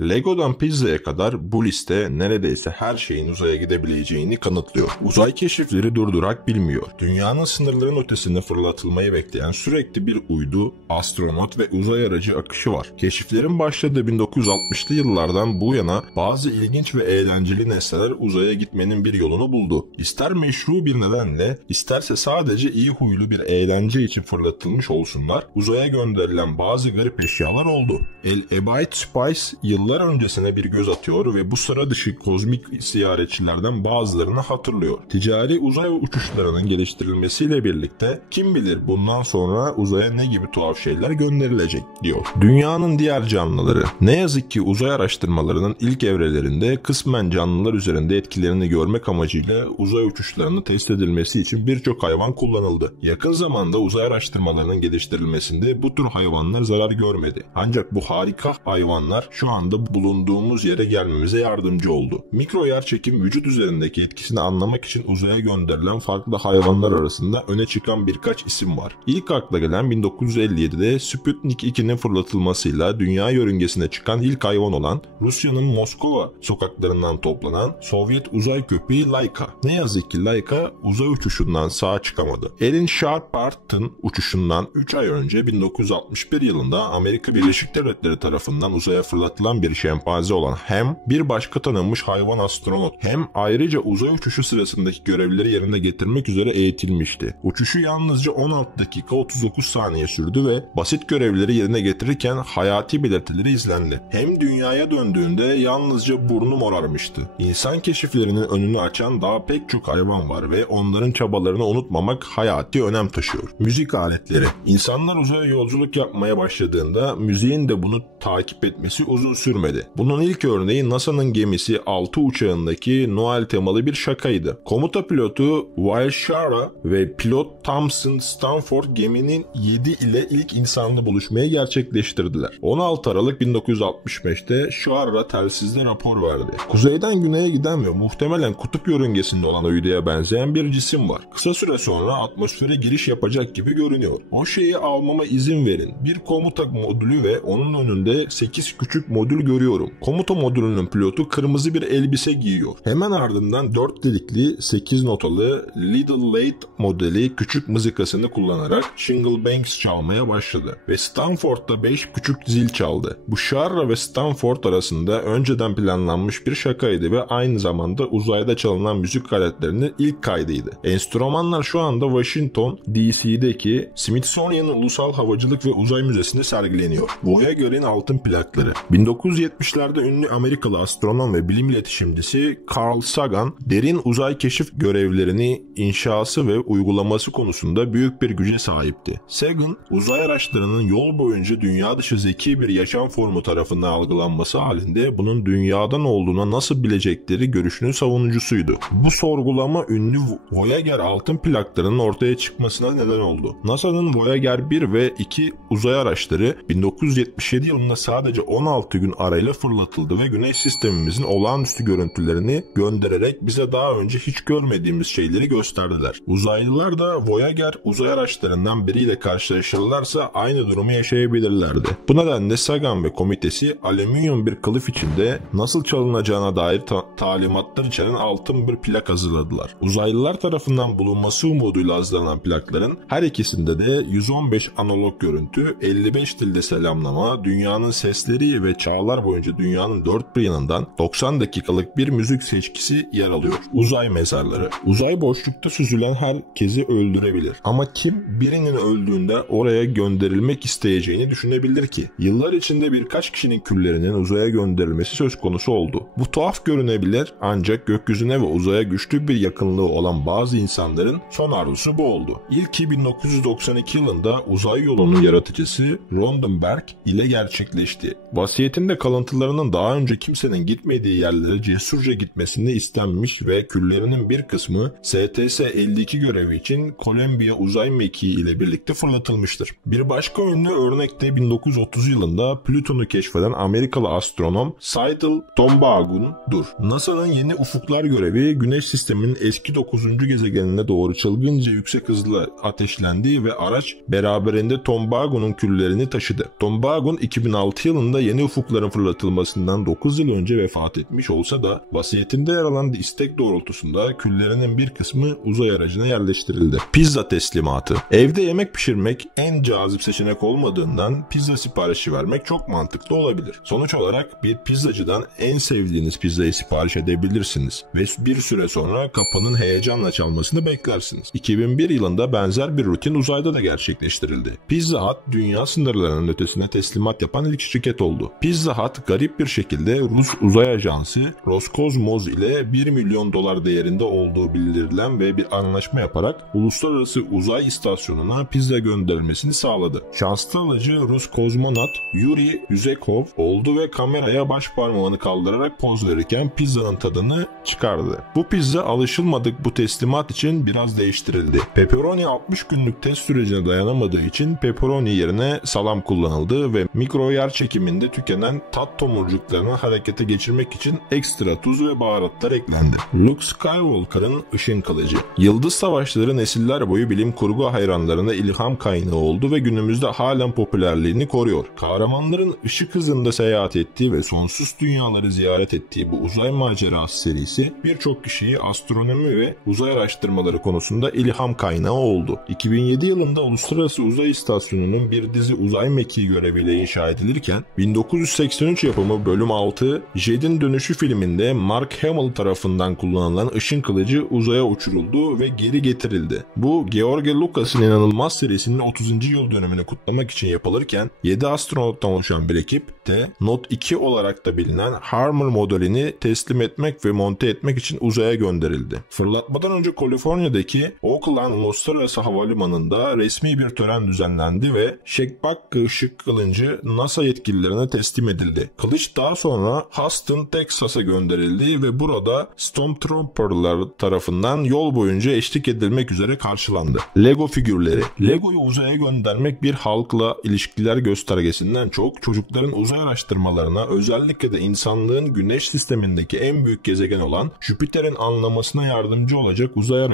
Lego'dan pizzaya kadar bu liste neredeyse her şeyin uzaya gidebileceğini kanıtlıyor. Uzay keşifleri durdurak bilmiyor. Dünyanın sınırların ötesine fırlatılmayı bekleyen sürekli bir uydu, astronot ve uzay aracı akışı var. Keşiflerin başladığı 1960'lı yıllardan bu yana bazı ilginç ve eğlenceli nesneler uzaya gitmenin bir yolunu buldu. İster meşru bir nedenle, isterse sadece iyi huylu bir eğlence için fırlatılmış olsunlar, uzaya gönderilen bazı garip eşyalar oldu. El Ebaid Spice yıllar öncesine bir göz atıyor ve bu sıra dışı kozmik ziyaretçilerden bazılarını hatırlıyor. Ticari uzay uçuşlarının geliştirilmesiyle birlikte kim bilir bundan sonra uzaya ne gibi tuhaf şeyler gönderilecek diyor. Dünyanın diğer canlıları. Ne yazık ki uzay araştırmalarının ilk evrelerinde kısmen canlılar üzerinde etkilerini görmek amacıyla uzay uçuşlarını test edilmesi için birçok hayvan kullanıldı. Yakın zamanda uzay araştırmalarının geliştirilmesinde bu tür hayvanlar zarar görmedi. Ancak bu harika hayvanlar şu anda bulunduğumuz yere gelmemize yardımcı oldu. Mikro yerçekim vücut üzerindeki etkisini anlamak için uzaya gönderilen farklı hayvanlar arasında öne çıkan birkaç isim var. İlk akla gelen 1957'de Sputnik 2'nin fırlatılmasıyla dünya yörüngesine çıkan ilk hayvan olan Rusya'nın Moskova sokaklarından toplanan Sovyet uzay köpeği Laika. Ne yazık ki Laika uzay uçuşundan sağ çıkamadı. Alan Shepard'ın uçuşundan 3 ay önce 1961 yılında Amerika Birleşik Devletleri tarafından uzaya fırlatılan bir şempanze olan Ham, bir başka tanınmış hayvan astronot. Ham ayrıca uzay uçuşu sırasındaki görevleri yerine getirmek üzere eğitilmişti. Uçuşu yalnızca 16 dakika 39 saniye sürdü ve basit görevleri yerine getirirken hayati belirtileri izlendi. Ham dünyaya döndüğünde yalnızca burnu morarmıştı. İnsan keşiflerinin önünü açan daha pek çok hayvan var ve onların çabalarını unutmamak hayati önem taşıyor. Müzik aletleri. İnsanlar uzaya yolculuk yapmaya başladığında müziğin de bunu takip etmesi uzun sürmedi. Bunun ilk örneği NASA'nın gemisi 6 uçağındaki Noel temalı bir şakaydı. Komuta pilotu Will Schara ve pilot Thompson Stanford geminin 7 ile ilk insanla buluşmayı gerçekleştirdiler. 16 Aralık 1965'te Schara telsizde rapor verdi. Kuzeyden güneye giden ve muhtemelen kutup yörüngesinde olan uyduya benzeyen bir cisim var. Kısa süre sonra atmosfere giriş yapacak gibi görünüyor. O şeyi almama izin verin. Bir komuta modülü ve onun önünde 8 küçük modül görüyorum. Komuta modülünün pilotu kırmızı bir elbise giyiyor. Hemen ardından 4 delikli 8 notalı Little Late modeli küçük mızıkasını kullanarak Shingle Banks çalmaya başladı. Ve Stanford'da 5 küçük zil çaldı. Bu Schara ve Stanford arasında önceden planlanmış bir şakaydı ve aynı zamanda uzayda çalınan müzik aletlerinin ilk kaydıydı. Enstrümanlar şu anda Washington DC'deki Smithsonian Ulusal Havacılık ve Uzay Müzesi'nde sergileniyor. Voyager'in altın plakları. 1970'lerde ünlü Amerikalı astronom ve bilim iletişimcisi Carl Sagan, derin uzay keşif görevlerini inşası ve uygulaması konusunda büyük bir güce sahipti. Sagan, uzay araçlarının yol boyunca dünya dışı zeki bir yaşam formu tarafından algılanması halinde bunun dünyadan olduğuna nasıl bilecekleri görüşünün savunucusuydu. Bu sorgulama ünlü Voyager altın plaklarının ortaya çıkmasına neden oldu. NASA'nın Voyager 1 ve 2 uzay araçları 1977 yılında sadece 16 gün arayla fırlatıldı ve Güneş sistemimizin olağanüstü görüntülerini göndererek bize daha önce hiç görmediğimiz şeyleri gösterdiler. Uzaylılar da Voyager uzay araçlarından biriyle karşılaşırlarsa aynı durumu yaşayabilirlerdi. Bu nedenle Sagan ve komitesi alüminyum bir kılıf içinde nasıl çalınacağına dair talimatlar içeren altın bir plak hazırladılar. Uzaylılar tarafından bulunması umuduyla hazırlanan plakların her ikisinde de 115 analog görüntü, 55 dilde selamlama, dünyanın sesleri ve çağlar boyunca dünyanın dört bir yanından 90 dakikalık bir müzik seçkisi yer alıyor. Uzay mezarları. Uzay boşlukta süzülen herkesi öldürebilir. Ama kim birinin öldüğünde oraya gönderilmek isteyeceğini düşünebilir ki? Yıllar içinde birkaç kişinin küllerinin uzaya gönderilmesi söz konusu oldu. Bu tuhaf görünebilir ancak gökyüzüne ve uzaya güçlü bir yakınlığı olan bazı insanların son arzusu bu oldu. İlki 1992 yılında uzay yolunun yaratıcısı Rondenberg ile gerçekleşti. Vasiyetinde kalıntılarının daha önce kimsenin gitmediği yerlere cesurca gitmesini istenmiş ve küllerinin bir kısmı STS-52 görevi için Columbia uzay mekiği ile birlikte fırlatılmıştır. Bir başka ünlü örnekte 1930 yılında Plüton'u keşfeden Amerikalı astronom Seidel Tombaughn'dur. NASA'nın yeni ufuklar görevi Güneş sisteminin eski 9. gezegenine doğru çılgınca yüksek hızla ateşlendi ve araç beraberinde Tombaugh'un küllerini taşıdı. Tombaugh 2006 yılında yeni ufuklara pizzaların fırlatılmasından 9 yıl önce vefat etmiş olsa da vasiyetinde yer alan istek doğrultusunda küllerinin bir kısmı uzay aracına yerleştirildi. Pizza teslimatı. Evde yemek pişirmek en cazip seçenek olmadığından pizza siparişi vermek çok mantıklı olabilir. Sonuç olarak bir pizzacıdan en sevdiğiniz pizzayı sipariş edebilirsiniz ve bir süre sonra kapının heyecanla çalmasını beklersiniz. 2001 yılında benzer bir rutin uzayda da gerçekleştirildi. Pizza Hut dünya sınırlarının ötesine teslimat yapan ilk şirket oldu. Pizza Hut garip bir şekilde Rus uzay ajansı Roscosmos ile 1 milyon dolar değerinde olduğu bildirilen ve bir anlaşma yaparak uluslararası uzay istasyonuna pizza gönderilmesini sağladı. Şanslı alıcı Rus kozmonot Yuri Yuzekov oldu ve kameraya baş parmağını kaldırarak poz verirken pizzanın tadını çıkardı. Bu pizza alışılmadık bu teslimat için biraz değiştirildi. Pepperoni 60 günlük test sürecine dayanamadığı için pepperoni yerine salam kullanıldı ve mikro yer çekiminde tükenen tat tomurcuklarını harekete geçirmek için ekstra tuz ve baharatlar eklendi. Luke Skywalker'ın ışın kılıcı. Yıldız Savaşları nesiller boyu bilim kurgu hayranlarına ilham kaynağı oldu ve günümüzde halen popülerliğini koruyor. Kahramanların ışık hızında seyahat ettiği ve sonsuz dünyaları ziyaret ettiği bu uzay macerası serisi birçok kişiyi astronomi ve uzay araştırmaları konusunda ilham kaynağı oldu. 2007 yılında Uluslararası Uzay İstasyonu'nun bir dizi uzay mekiği göreviyle inşa edilirken 1983 yapımı bölüm 6 Jed'in Dönüşü filminde Mark Hamill tarafından kullanılan ışın kılıcı uzaya uçuruldu ve geri getirildi. Bu George Lucas'ın inanılmaz serisinin 30. yıl dönümünü kutlamak için yapılırken 7 astronottan oluşan bir ekip de Note 2 olarak da bilinen Harmor modelini teslim etmek ve monte etmek için uzaya gönderildi. Fırlatmadan önce Kaliforniya'daki Oakland Uluslararası Havalimanı'nda resmi bir tören düzenlendi ve Şekbak ışık kılıcı NASA yetkililerine teslim edildi. Kılıç daha sonra Houston, Texas'a gönderildi ve burada Stormtrooper'lar tarafından yol boyunca eşlik edilmek üzere karşılandı. Lego figürleri. Lego'yu uzaya göndermek bir halkla ilişkiler göstergesinden çok çocukların uzay araştırmalarına, özellikle de insanlığın güneş sistemindeki en büyük gezegen olan Jüpiter'in anlamasına yardımcı olacak uzay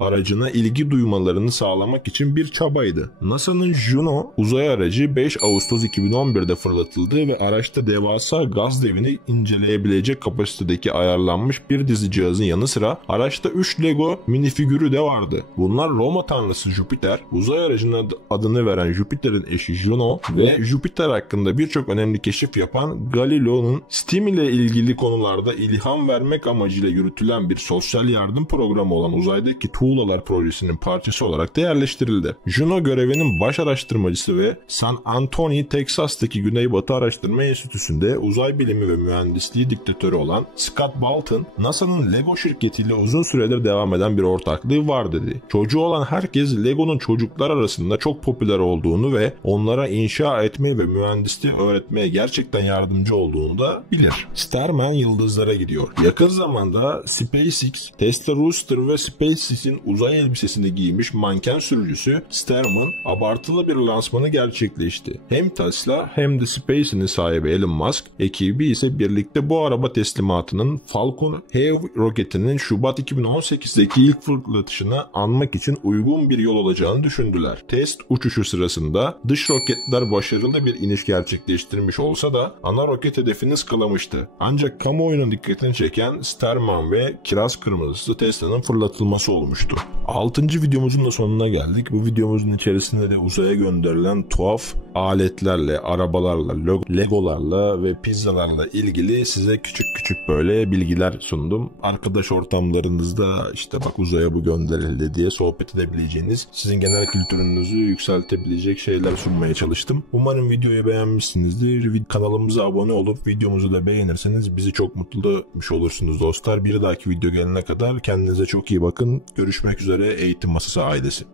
aracına ilgi duymalarını sağlamak için bir çabaydı. NASA'nın Juno uzay aracı 5 Ağustos 2011'de fırlatıldı ve araçta devasa gaz devini inceleyebilecek kapasitedeki ayarlanmış bir dizi cihazın yanı sıra araçta 3 Lego minifigürü de vardı. Bunlar Roma tanrısı Jüpiter, uzay aracının adını veren Jüpiter'in eşi Juno ve Jüpiter hakkında birçok önemli keşif yapan Galileo'nun STEAM ile ilgili konularda ilham vermek amacıyla yürütülen bir sosyal yardım programı olan uzaydaki tuğlalar projesinin parçası olarak da yerleştirildi. Juno görevinin baş araştırmacısı ve San Antonio, Texas'taki Güneybatı Araştırma Enstitüsü'nde uzay bilimi ve mühendisliği diktatörü olan Scott Bolton, NASA'nın Lego şirketiyle uzun süredir devam eden bir ortaklığı var dedi. Çocuğu olan herkes Lego'nun çocuklar arasında çok popüler olduğunu ve onlara inşa etmeyi ve mühendisliği öğretmeye gerçekten yardımcı olduğunu da bilir. Starman yıldızlara gidiyor. Yakın zamanda SpaceX, Tesla Rooster ve SpaceX'in uzay elbisesini giymiş manken sürücüsü Starman abartılı bir lansmanı gerçekleşti. Hem Tesla hem de SpaceX'in sahibi Elon Musk ekibi ise birlikte bu araba teslimatının Falcon Heavy roketinin Şubat 2018'deki ilk fırlatışını anmak için uygun bir yol olacağını düşündüler. Test uçuşu sırasında dış roketler başarılı bir iniş gerçekleştirmiş olsa da ana roket hedefini ıskalamıştı. Ancak kamuoyunun dikkatini çeken Starman ve kiraz kırmızısı Tesla'nın fırlatılması olmuştu. 6. videomuzun da sonuna geldik. Bu videomuzun içerisinde de uzaya gönderilen tuhaf aletlerle, arabalarla, legolarla ve pizzalarla ilgili size küçük böyle bilgiler sundum. Arkadaş ortamlarınızda işte bak uzaya bu gönderildi diye sohbet edebileceğiniz, sizin genel kültürünüzü yükseltebilecek şeyler sunmaya çalıştım. Umarım videoyu beğenmişsinizdir. Kanalımıza abone olup videomuzu da beğenirseniz bizi çok mutlu etmiş olursunuz dostlar. Bir dahaki video gelene kadar kendinize çok iyi bakın. Görüşmek üzere Eğitim Masası ailesi.